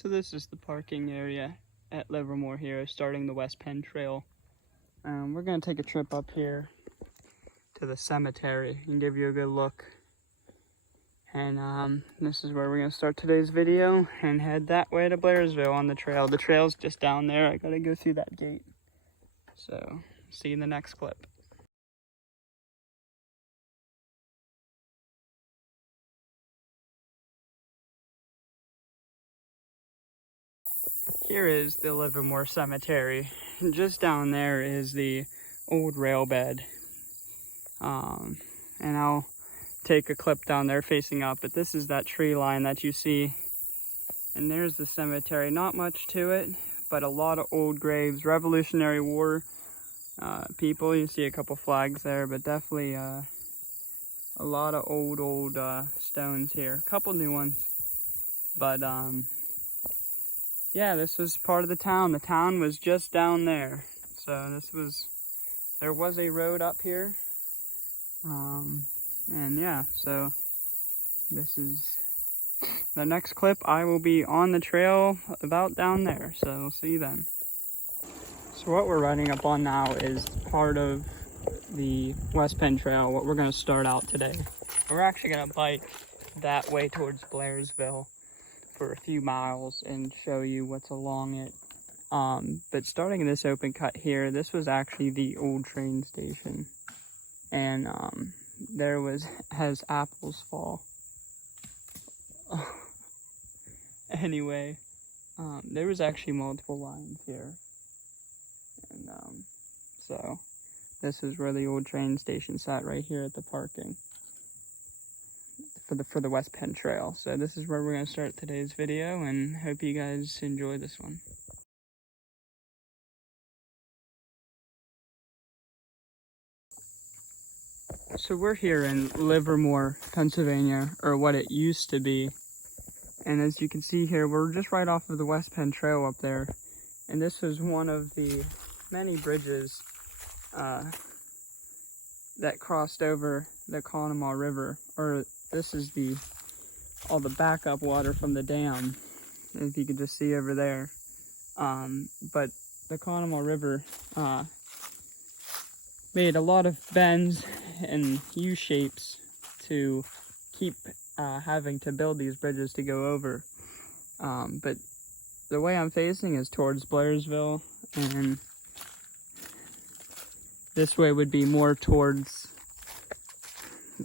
So this is the parking area at Livermore here, starting the West Penn Trail. We're going to take a trip up here to the cemetery and give you a good look. And this is where we're going to start today's video and head that way to Blairsville on the trail. The trail's just down there. I got to go through that gate. So, see you in the next clip. Here is the Livermore Cemetery. And just down there is the old rail bed. And I'll take a clip down there facing up, but this is that tree line that you see. And there's the cemetery. Not much to it, but a lot of old graves. Revolutionary War people. You see a couple flags there, but definitely a lot of old stones here. A couple new ones. But yeah, this was part of the town. The town was just down there. So there was a road up here. And yeah, so this is the next clip. I will be on the trail about down there. So we'll see you then. So what we're riding up on now is part of the West Penn Trail, what we're going to start out today. We're actually going to bike that way towards Blairsville for a few miles and show you what's along it. But starting in this open cut here, this was actually the old train station. And there has apples fall. Anyway, there was actually multiple lines here. And so this is where the old train station sat, right here at the parking for the West Penn Trail. So this is where we're going to start today's video, and hope you guys enjoy this one. So we're here in Livermore, Pennsylvania, or what it used to be. And as you can see here, we're just right off of the West Penn Trail up there. And this was one of the many bridges that crossed over the Conemaugh River. Or this is all the backup water from the dam, if you can just see over there. But the Conemaugh River made a lot of bends and U-shapes to keep having to build these bridges to go over. But the way I'm facing is towards Blairsville, and this way would be more towards,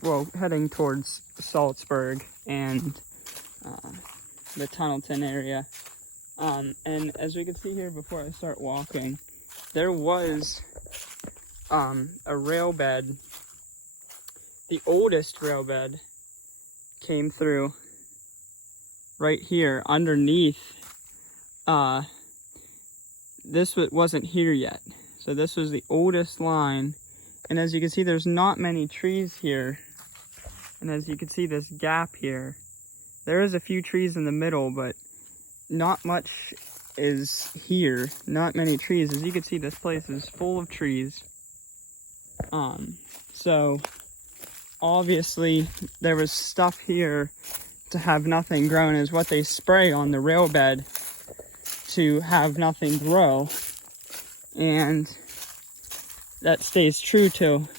well, heading towards Saltsburg and the Tunnelton area. And as we can see here before I start walking, there was a rail bed. The oldest rail bed came through right here underneath. This wasn't here yet. So this was the oldest line. And as you can see, there's not many trees here. And as you can see, this gap here, there is a few trees in the middle, but not much is here. Not many trees. As you can see, this place is full of trees. So obviously there was stuff here to have nothing grown, is what they spray on the rail bed to have nothing grow. And that stays true till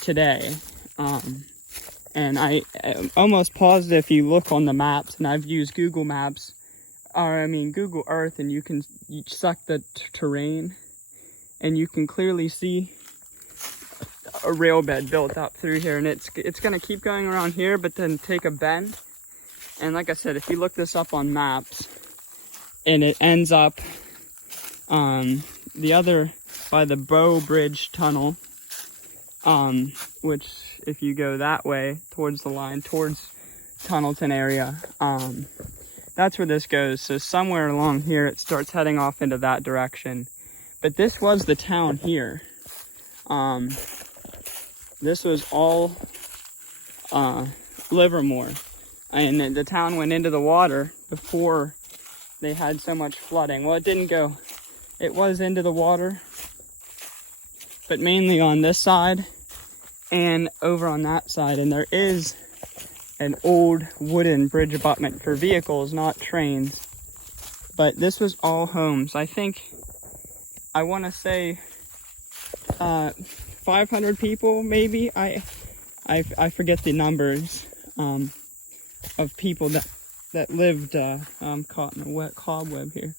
today. And I'm almost positive if you look on the maps, and I've used Google Maps, Google Earth, and you suck the terrain, and you can clearly see a rail bed built up through here, and it's going to keep going around here, but then take a bend. And like I said, if you look this up on maps, and it ends up by the Bow Bridge Tunnel, which if you go that way towards the line, towards Tunnelton area, that's where this goes. So somewhere along here, it starts heading off into that direction. But this was the town here. This was all Livermore. And the town went into the water before they had so much flooding. Well, it didn't go. It was into the water, but mainly on this side and over on that side. And there is an old wooden bridge abutment for vehicles, not trains. But this was all homes. I think, I want to say 500 people maybe. I forget the numbers of people that lived, I'm caught in a wet cobweb here,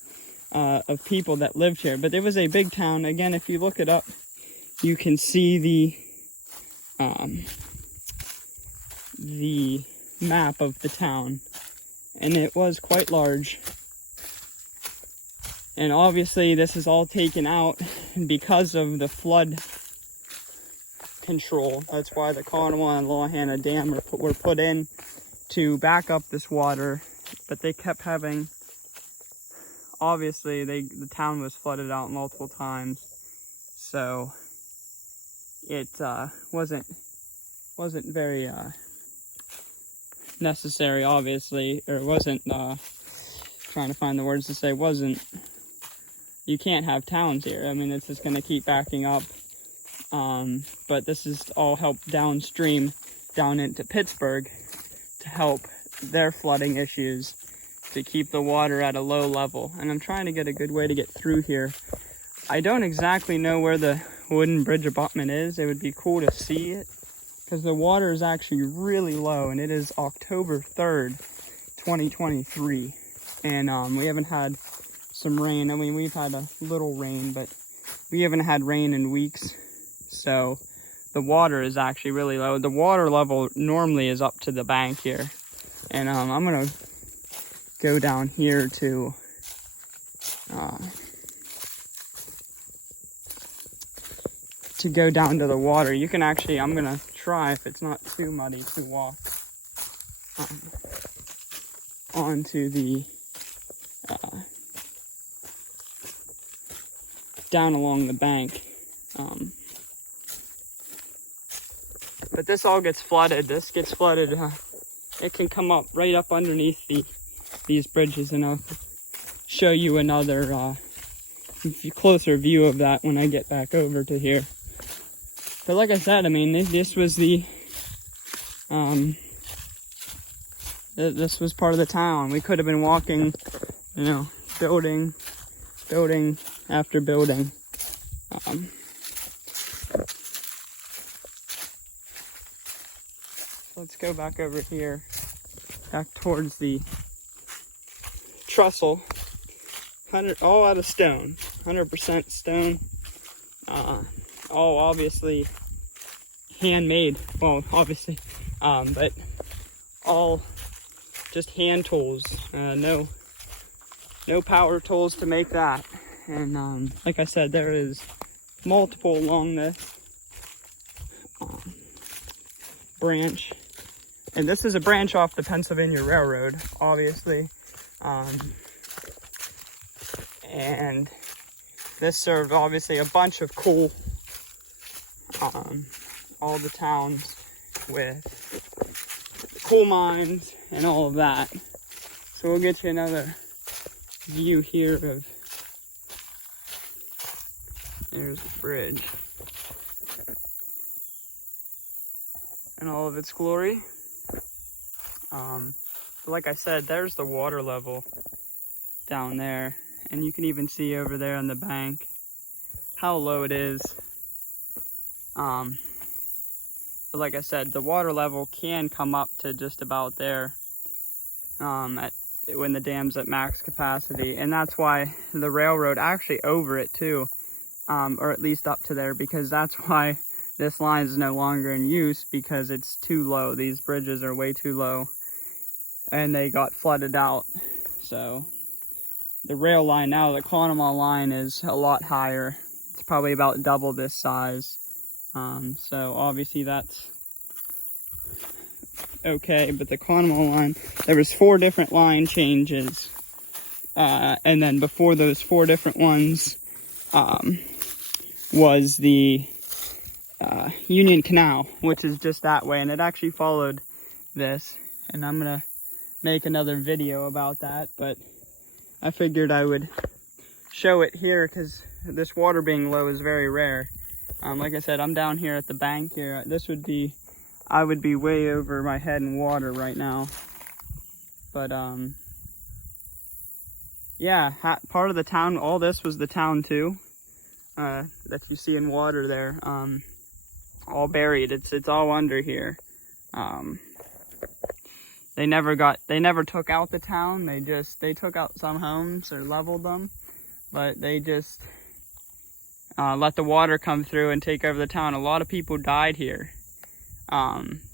of people that lived here. But it was a big town. Again, if you look it up, you can see the map of the town, and it was quite large. And obviously this is all taken out because of the flood control. That's why the Conemaugh and Lohanna Dam were put in to back up this water. But they kept having, obviously the town was flooded out multiple times. So it wasn't very necessary, obviously, or it wasn't, trying to find the words to say, you can't have towns here. I mean, it's just going to keep backing up. But this is all help downstream, down into Pittsburgh, to help their flooding issues, to keep the water at a low level. And I'm trying to get a good way to get through here. I don't exactly know where the wooden bridge abutment is. It would be cool to see it, because the water is actually really low, and it is October 3rd, 2023. And we haven't had some rain. I mean, we've had a little rain, but we haven't had rain in weeks. So the water is actually really low. The water level normally is up to the bank here. And I'm gonna go down here to go down to the water. You can actually, I'm gonna try, if it's not too muddy, to walk onto the down along the bank. But this all gets flooded. This gets flooded. It can come up right up underneath these bridges, and I'll show you another closer view of that when I get back over to here. But like I said, I mean, this was this was part of the town. We could have been walking, you know, building after building. Let's go back over here, back towards the trestle. All out of stone, 100% stone. All obviously handmade. Well, obviously, but all just hand tools. No power tools to make that. And like I said, there is multiple along this branch. And this is a branch off the Pennsylvania Railroad, obviously. And this served, obviously, a bunch of coal, all the towns with coal mines and all of that. So we'll get you another view here of, there's the bridge in all of its glory. But like I said, there's the water level down there, and you can even see over there on the bank how low it is. But like I said, the water level can come up to just about there when the dam's at max capacity, and that's why the railroad actually over it too, or at least up to there, because that's why this line is no longer in use, because it's too low. These bridges are way too low, and they got flooded out. So the rail line now, the Conemaugh line, is a lot higher. It's probably about double this size. So obviously that's okay, but the Conemaugh line, there was 4 different line changes, and then before those 4 different ones was the Union Canal, which is just that way, and it actually followed this, and I'm gonna make another video about that, but I figured I would show it here because this water being low is very rare. Like I said, I'm down here at the bank here. I would be way over my head in water right now, but Yeah, part of the town, all this was the town too, that you see in water there, all buried. It's all under here. They never took out the town. They took out some homes or leveled them, but they just let the water come through and take over the town. A lot of people died here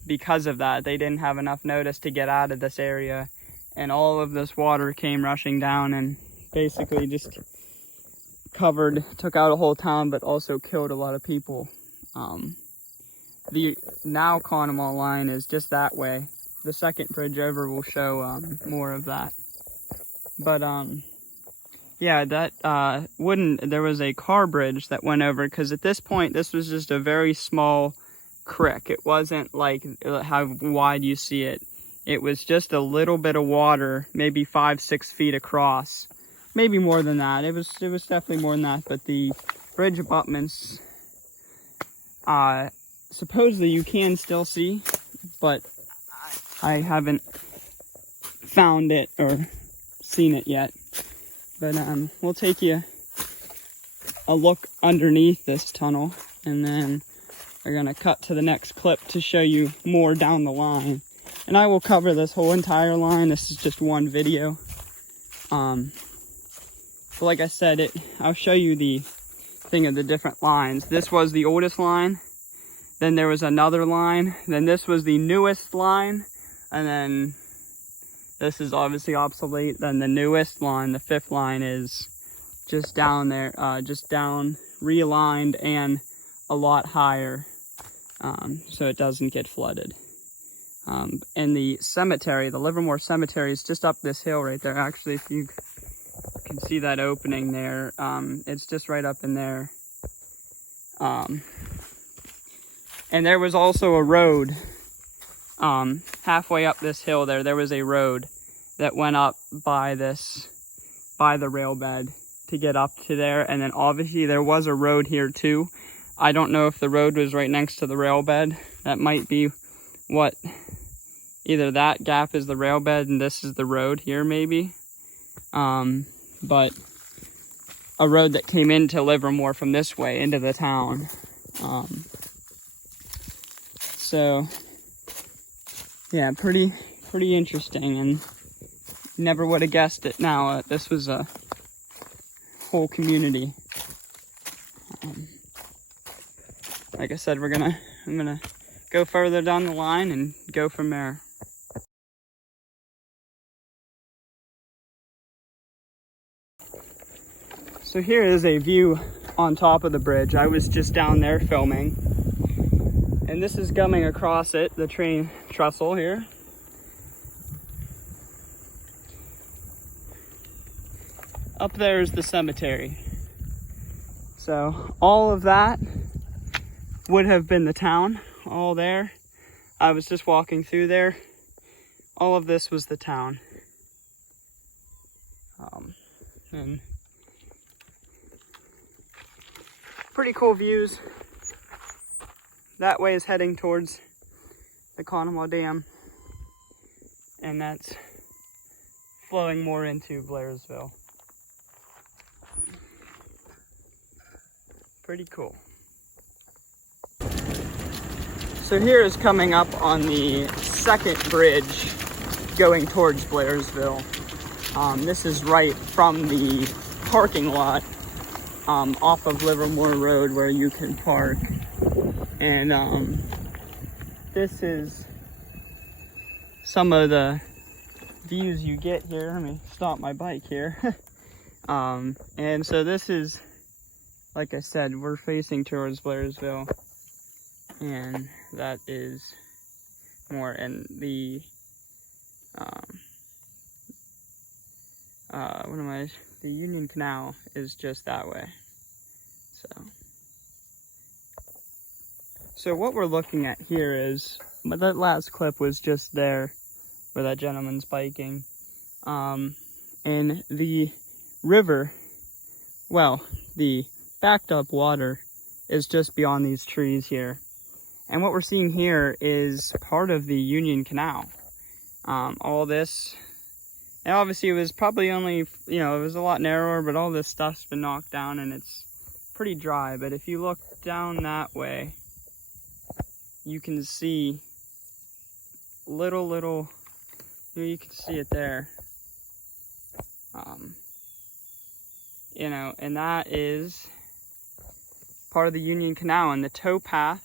because of that. They didn't have enough notice to get out of this area, and all of this water came rushing down and basically just took out a whole town, but also killed a lot of people. The now Conemaugh line is just that way. The second bridge over will show more of that. But yeah, that there was a car bridge that went over, because at this point this was just a very small creek. It wasn't like how wide you see it. It was just a little bit of water, maybe 5-6 feet across, maybe more than that. It was definitely more than that. But the bridge abutments, supposedly you can still see, but I haven't found it or seen it yet. But we'll take you a look underneath this tunnel, and then we're gonna cut to the next clip to show you more down the line. And I will cover this whole entire line. This is just one video. But like I said, I'll show you the thing of the different lines. This was the oldest line. Then there was another line. Then this was the newest line. And then this is obviously obsolete. Then the newest line, the 5th line, is just down there, just down, realigned, and a lot higher, so it doesn't get flooded. And the cemetery, the Livermore cemetery, is just up this hill right there. Actually, if you can see that opening there, it's just right up in there. And there was also a road. Halfway up this hill there was a road that went up by the rail bed to get up to there. And then obviously there was a road here too. I don't know if the road was right next to the rail bed. That might be what, either that gap is the rail bed and this is the road here maybe. But a road that came into Livermore from this way into the town. So yeah, pretty interesting, and never would have guessed it now. This was a whole community. Like I said, I'm gonna go further down the line and go from there. So here is a view on top of the bridge. I was just down there filming. And this is coming across it, the train trestle here. Up there is the cemetery. So all of that would have been the town, all there. I was just walking through there. All of this was the town. And pretty cool views. That way is heading towards the Conemaugh Dam, and that's flowing more into Blairsville. Pretty cool. So here is coming up on the second bridge going towards Blairsville. This is right from the parking lot off of Livermore Road where you can park. And this is some of the views you get here. Let me stop my bike here. And so this is, like I said, we're facing towards Blairsville, and that is more, and the the Union Canal is just that way. So what we're looking at here is, but that last clip was just there where that gentleman's biking. And the river, well, the backed up water is just beyond these trees here. And what we're seeing here is part of the Union Canal. All this And obviously it was probably only, you know, it was a lot narrower, but all this stuff's been knocked down and it's pretty dry. But if you look down that way, you can see little, you can see it there. You know, and that is part of the Union Canal, and the towpath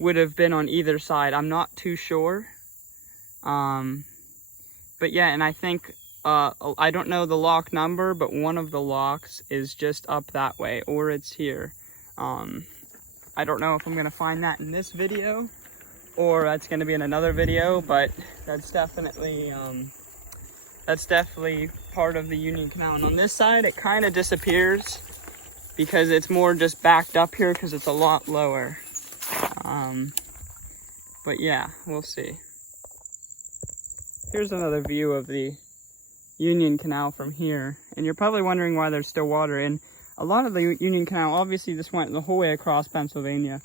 would have been on either side. I'm not too sure. But yeah, and I think, I don't know the lock number, but one of the locks is just up that way, or it's here. I don't know if I'm gonna find that in this video, or that's gonna be in another video, but that's definitely part of the Union Canal. And on this side, it kind of disappears because it's more just backed up here because it's a lot lower. But yeah, we'll see. Here's another view of the Union Canal from here. And you're probably wondering why there's still water. And a lot of the Union Canal, obviously this went the whole way across Pennsylvania.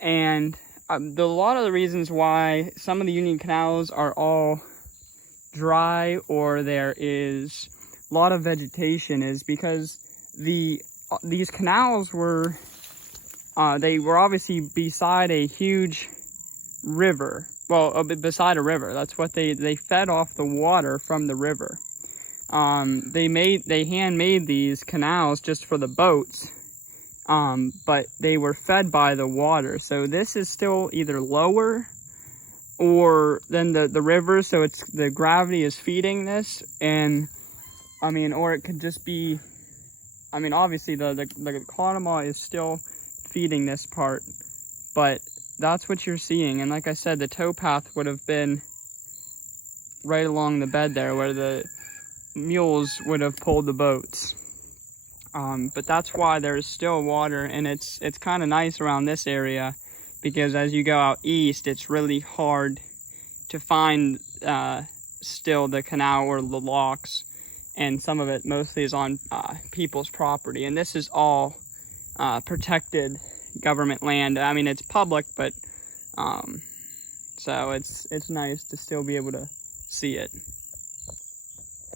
And a lot of the reasons why some of the Union Canals are all dry or there is a lot of vegetation is because these canals were, they were obviously beside a huge river. Well, beside a river. That's what they fed off the water from the river. They handmade these canals just for the boats, but they were fed by the water. So this is still either lower or than the river, so it's the gravity is feeding this, and I mean, or it could just be, I mean, obviously the Conemaugh is still feeding this part, but that's what you're seeing. And like I said, the towpath would have been right along the bed there where the mules would have pulled the boats. But that's why there's still water, and it's kind of nice around this area because as you go out east, it's really hard to find still the canal or the locks, and some of it mostly is on people's property. And this is all protected government land. I mean, it's public, but so it's nice to still be able to see it.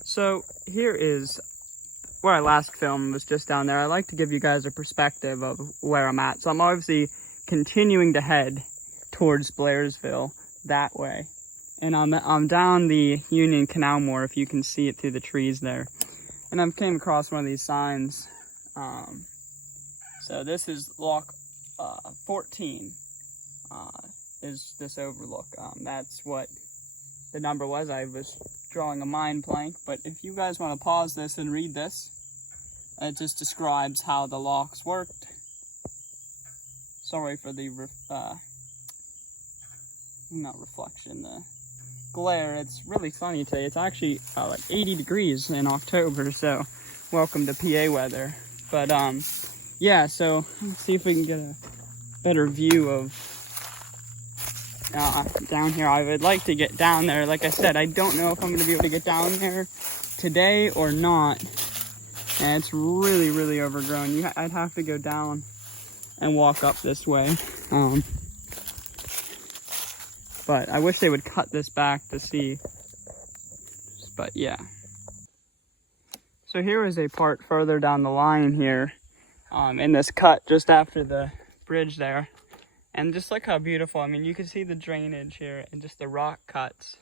So here is where I last filmed, was just down there. I like to give you guys a perspective of where I'm at. So I'm obviously continuing to head towards Blairsville that way, and I'm down the Union Canal more, if you can see it through the trees there. And I came across one of these signs. So this is lock 14 is this overlook. That's what the number was. I was drawing a mind blank, but if you guys want to pause this and read this, it just describes how the locks worked. Sorry for the not reflection, the glare. It's really sunny today. It's actually like 80 degrees in October, so welcome to PA weather. But yeah, so let's see if we can get a better view of down here. I would like to get down there. Like I said, I don't know if I'm going to be able to get down there today or not. And it's really, really overgrown. I'd have to go down and walk up this way. But I wish they would cut this back to see. But yeah. So here is a part further down the line here, in this cut just after the bridge there. And just look how beautiful. I mean, you can see the drainage here and just the rock cuts.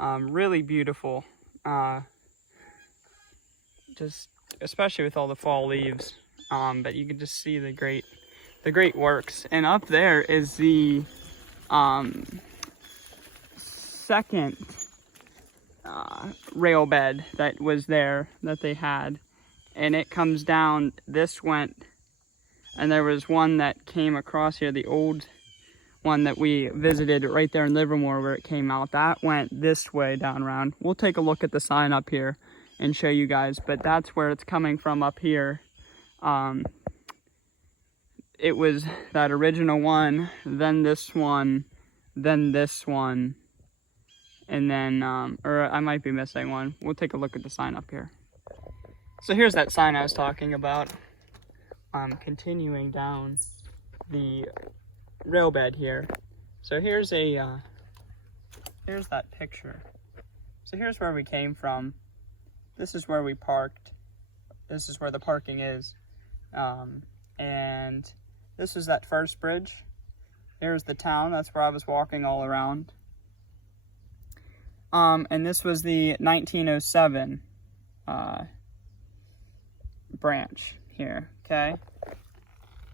Really beautiful. Just especially with all the fall leaves. But you can just see the great works. And up there is the second rail bed that was there that they had, and it comes down. This went, and there was one that came across here, the old one that we visited right there in Livermore where it came out. That went this way down around. We'll take a look at the sign up here and show you guys, but that's where it's coming from up here. It was that original one, then this one, then this one, and then, or I might be missing one. We'll take a look at the sign up here. So here's that sign I was talking about. Continuing down the rail bed here. So here's here's that picture. So here's where we came from. This is where we parked. This is where the parking is. And this is that first bridge. Here's the town. That's where I was walking all around. And this was the 1907 branch here, okay?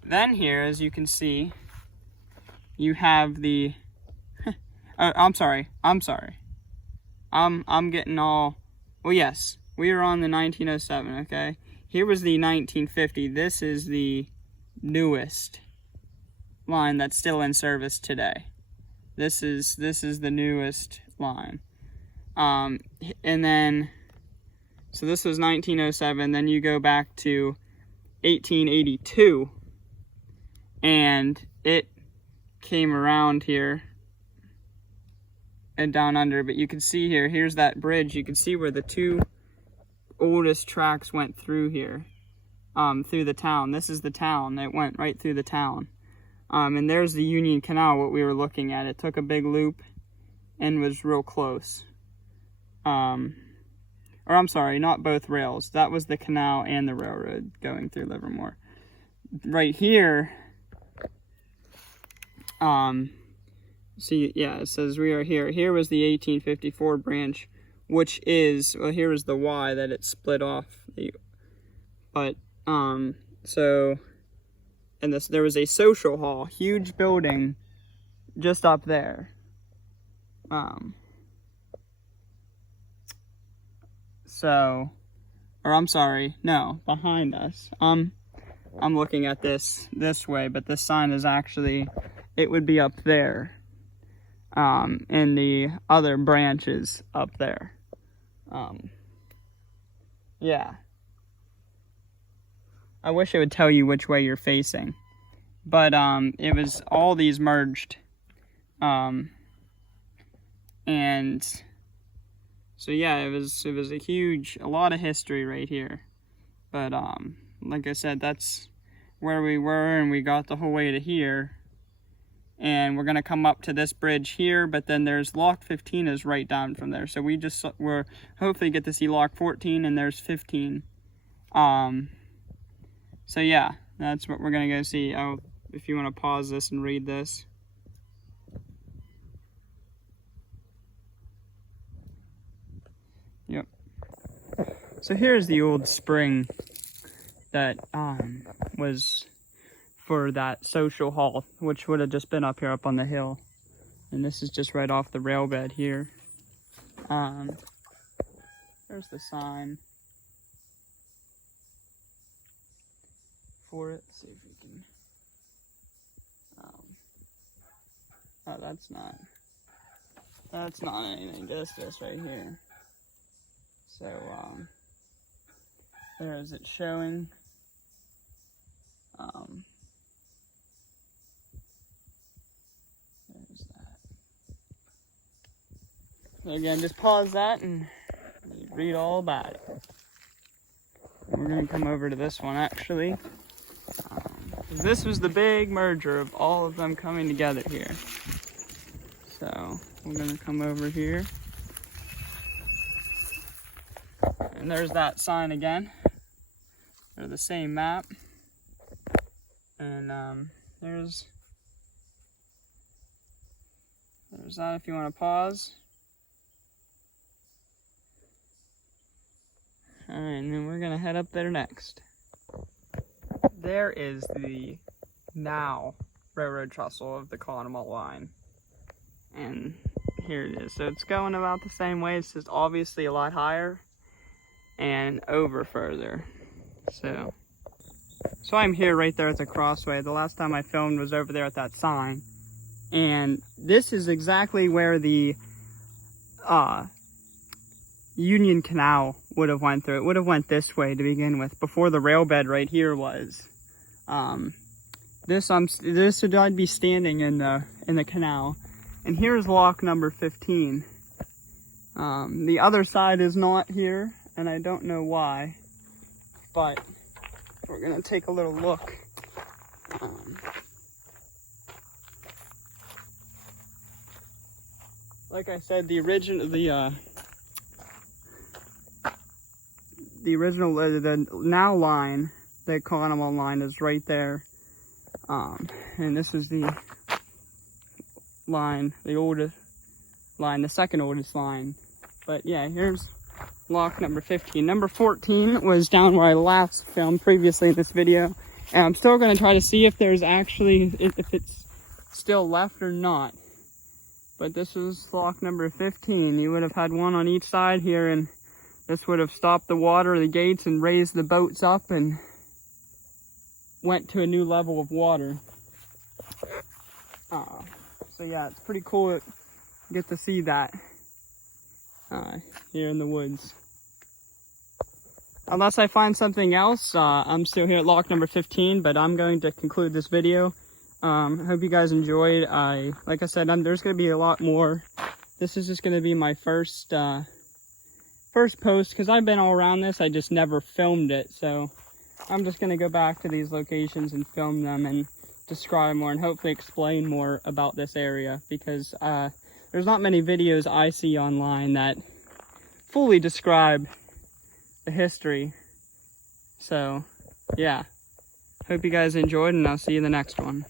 Then here, as you can see, you have the, I'm sorry. I'm getting all, well, yes, we are on the 1907, okay? Here was the 1950. This is the newest line that's still in service today. This is the newest line. And then, so this was 1907, then you go back to 1882, and it came around here and down under, but you can see here, here's that bridge. You can see where the two oldest tracks went through here, through the town. This is the town. It went right through the town. And there's the Union Canal, what we were looking at. It took a big loop and was real close. Or I'm sorry, not both rails. That was the canal and the railroad going through Livermore. Right here, see, yeah, it says we are here. Here was the 1854 branch, which is, well, here is the Y that it split off. But, so, and there was a social hall, huge building just up there. So, or I'm sorry, no, behind us. I'm looking at this way, but this sign is actually, it would be up there. And the other branches up there. Yeah. I wish it would tell you which way you're facing. But it was all these merged. And so yeah, it was a lot of history right here. But like I said, that's where we were, and we got the whole way to here. And we're gonna come up to this bridge here, but then there's Lock 15 is right down from there. So we're hopefully get to see Lock 14, and there's 15. So yeah, that's what we're gonna go see. If you want to pause this and read this. Yep. So here's the old spring that was for that social hall, which would have just been up here up on the hill. And this is just right off the rail bed here. There's the sign for it. Let's see if we can, oh, that's not anything, just this right here. So, there is it showing. There's that. So again, just pause that and read all about it. We're going to come over to this one actually. This was the big merger of all of them coming together here. So we're going to come over here. And there's that sign again. They're the same map. And there's that if you want to pause. Alright, and then we're going to head up there next. There is the now railroad trestle of the Conemaugh line. And here it is. So it's going about the same way. It's just obviously a lot higher and over further. So I'm here right there at the crossway. The last time I filmed was over there at that sign. And this is exactly where the Union Canal would have went through. It would have went this way to begin with, before the rail bed right here was. This would I'd be standing in the canal. And here's lock number 15. The other side is not here, and I don't know why, but we're gonna take a little look. Like I said, the the original, the now line, the Carnival line is right there. And this is the line, the oldest line, the second oldest line. But yeah, here's lock number 15. Number 14 was down where I last filmed previously in this video. And I'm still going to try to see if there's actually, if it's still left or not. But this is lock number 15. You would have had one on each side here, and this would have stopped the water, the gates, and raised the boats up and went to a new level of water. So yeah, it's pretty cool to get to see that here in the woods. Unless I find something else, I'm still here at lock number 15, but I'm going to conclude this video. Hope you guys enjoyed. Like I said, there's going to be a lot more. This is just going to be my first post, because I've been all around this. I just never filmed it, so I'm just going to go back to these locations and film them and describe more and hopefully explain more about this area, because there's not many videos I see online that fully describe the history. So yeah, hope you guys enjoyed, and I'll see you in the next one.